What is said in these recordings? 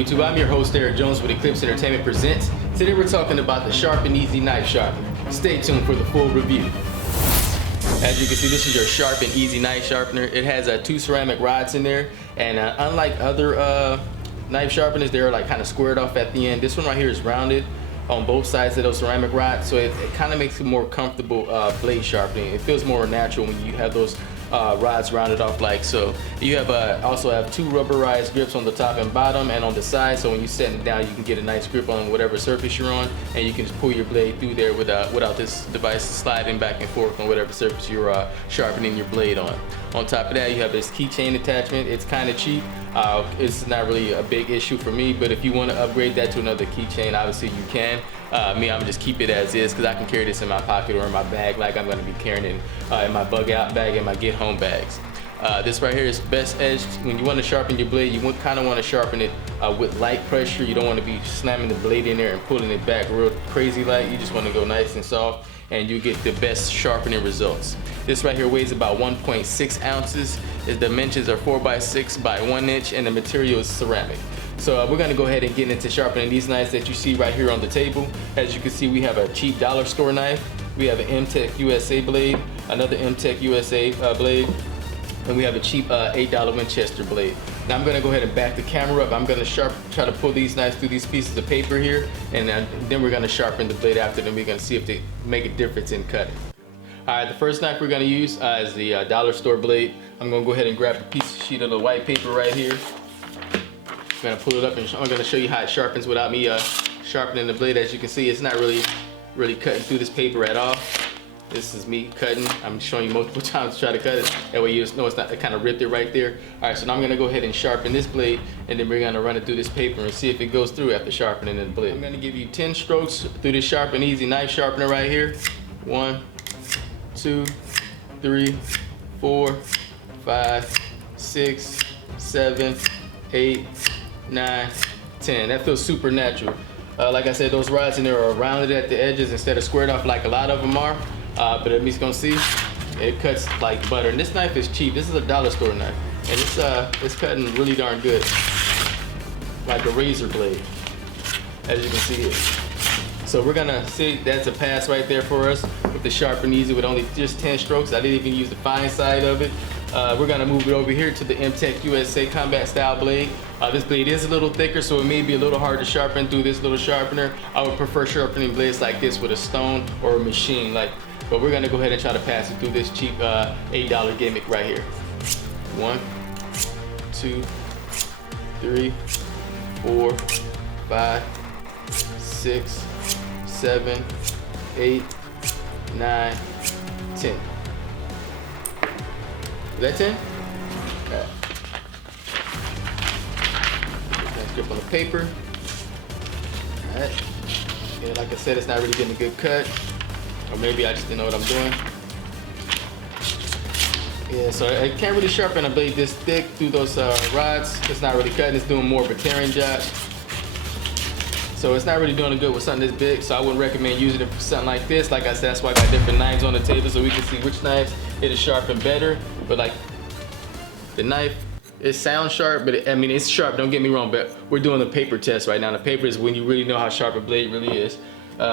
YouTube? I'm your host Eric Jones with Eclipse Entertainment Presents. Today we're talking about the Sharpen Easy Knife Sharpener. Stay tuned for the full review. As you can see, this is your Sharpen Easy Knife Sharpener. It has 2 ceramic rods in there, and unlike other knife sharpeners, they're like kind of squared off at the end. This one right here is rounded on both sides of those ceramic rods, so it kind of makes it more comfortable blade sharpening. It feels more natural when you have those rods rounded off like so. You have also have 2 rubberized grips on the top and bottom and on the side, so when you set it down you can get a nice grip on whatever surface you're on, and you can just pull your blade through there without this device sliding back and forth on whatever surface you're sharpening your blade on. On top of that, you have this keychain attachment. It's kind of cheap. It's not really a big issue for me, but if you want to upgrade that to another keychain, obviously you can. Me, I'm just keep it as is because I can carry this in my pocket or in my bag like I'm going to be carrying it in my bug out bag and my get home bags. This right here is best edged. When you want to sharpen your blade, you kind of want to sharpen it with light pressure. You don't want to be slamming the blade in there and pulling it back real crazy light. You just want to go nice and soft, and you get the best sharpening results. This right here weighs about 1.6 ounces. Its dimensions are 4x6 by 1 inch, and the material is ceramic. So we're gonna go ahead and get into sharpening these knives that you see right here on the table. As you can see, we have a cheap dollar store knife. We have an MTECH USA blade, another MTECH USA blade, and we have a cheap $8 Winchester blade. Now I'm gonna go ahead and back the camera up. I'm gonna try to pull these knives through these pieces of paper here, and then we're gonna sharpen the blade after them. We're gonna see if they make a difference in cutting. All right, the first knife we're gonna use is the dollar store blade. I'm gonna go ahead and grab a sheet of the white paper right here. I'm gonna pull it up and I'm gonna show you how it sharpens without me sharpening the blade. As you can see, it's not really cutting through this paper at all. This is me cutting. I'm showing you multiple times to try to cut it. That way you just know it's not, it kind of ripped it right there. All right, so now I'm gonna go ahead and sharpen this blade, and then we're gonna run it through this paper and see if it goes through after sharpening the blade. I'm gonna give you 10 strokes through this Sharpen Easy Knife Sharpener right here. 1, 2, 3, 4, 5, 6, 7, 8, 9, 10. That feels super natural. Like I said, those rods in there are rounded at the edges instead of squared off like a lot of them are. But at least gonna see, it cuts like butter. And this knife is cheap. This is a dollar store knife, and it's cutting really darn good, like a razor blade, as you can see it. So we're gonna see that's a pass right there for us with the Sharpen Easy with only just 10 strokes. I didn't even use the fine side of it. We're gonna move it over here to the MTECH USA combat style blade. This blade is a little thicker, so it may be a little hard to sharpen through this little sharpener. I would prefer sharpening blades like this with a stone or a machine, but we're gonna go ahead and try to pass it through this cheap $8 gimmick right here. 1, 2, 3, 4, 5, 6, 7, 8, 9, 10. Is that 10? Okay. Nice grip on the paper. Alright. Yeah, like I said, it's not really getting a good cut. Or maybe I just didn't know what I'm doing. Yeah, so I can't really sharpen a blade this thick through those rods. It's not really cutting, it's doing more of a tearing job. So it's not really doing good with something this big, so I wouldn't recommend using it for something like this. Like I said, that's why I got different knives on the table so we can see which knives it'll sharpen better. But like the knife, it sounds sharp, but I mean it's sharp, don't get me wrong, but we're doing the paper test right now. The paper is when you really know how sharp a blade really is.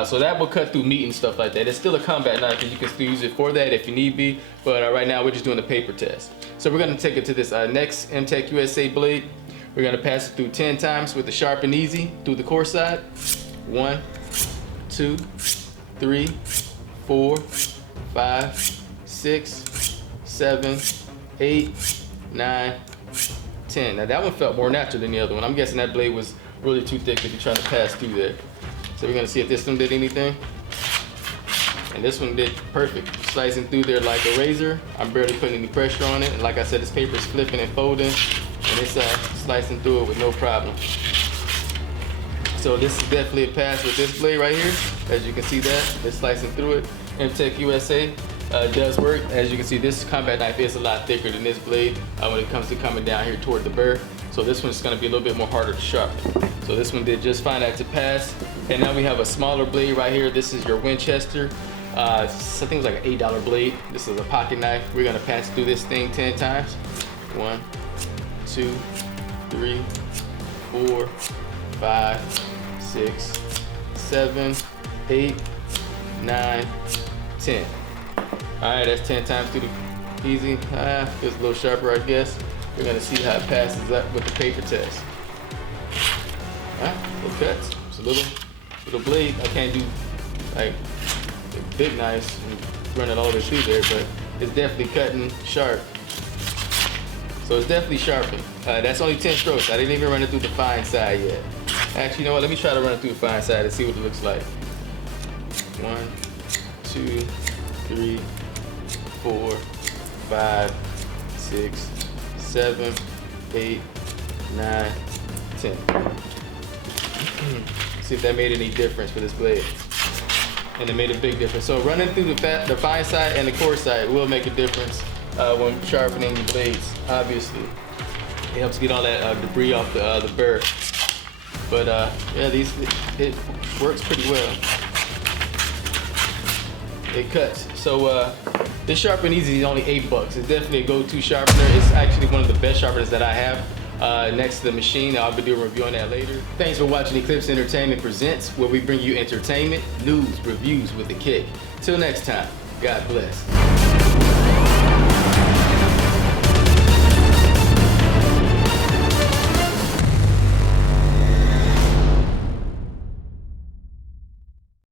So that will cut through meat and stuff like that. It's still a combat knife, and you can still use it for that if you need be, but right now we're just doing the paper test. So we're gonna take it to this next MTECH USA blade. We're gonna pass it through 10 times with the Sharpen Easy through the core side. 1, 2, 3, 4, 5, 6, 7, 8, 9, 10. Now that one felt more natural than the other one. I'm guessing that blade was really too thick if you're trying to pass through there. So we're gonna see if this one did anything. And this one did perfect. Slicing through there like a razor. I'm barely putting any pressure on it. And like I said, this paper is flipping and folding, and it's slicing through it with no problem. So this is definitely a pass with this blade right here. As you can see that, it's slicing through it. MTECH USA does work. As you can see, this combat knife is a lot thicker than this blade when it comes to coming down here toward the burr. So this one's gonna be a little bit more harder to sharpen. So this one did just fine at to pass. And now we have a smaller blade right here. This is your Winchester. I think it was like an $8 blade. This is a pocket knife. We're gonna pass through this thing 10 times. 1, 2, 3, 4, 5, 6, 7, 8, 9, 10. Alright, that's 10 times through the easy. Feels a little sharper, I guess. We're gonna see how it passes up with the paper test. Alright, little cuts. It's a little blade. I can't do like a big knives and run it all the way through there, but it's definitely cutting sharp. So it's definitely sharpened. That's only 10 strokes. I didn't even run it through the fine side yet. Actually, you know what? Let me try to run it through the fine side and see what it looks like. 1, 2, 3, 4, 5, 6, 7, 8, 9, 10. See if that made any difference for this blade. And it made a big difference. So running through the fine side and the coarse side will make a difference when sharpening the blades. Obviously, it helps get all that debris off the burr. But yeah, it works pretty well. It cuts. So this Sharpen Easy is only $8. It's definitely a go-to sharpener. It's actually one of the best sharpeners that I have next to the machine. I'll be doing a review on that later. Thanks for watching Eclipse Entertainment Presents, where we bring you entertainment, news, reviews with a kick. Till next time, God bless.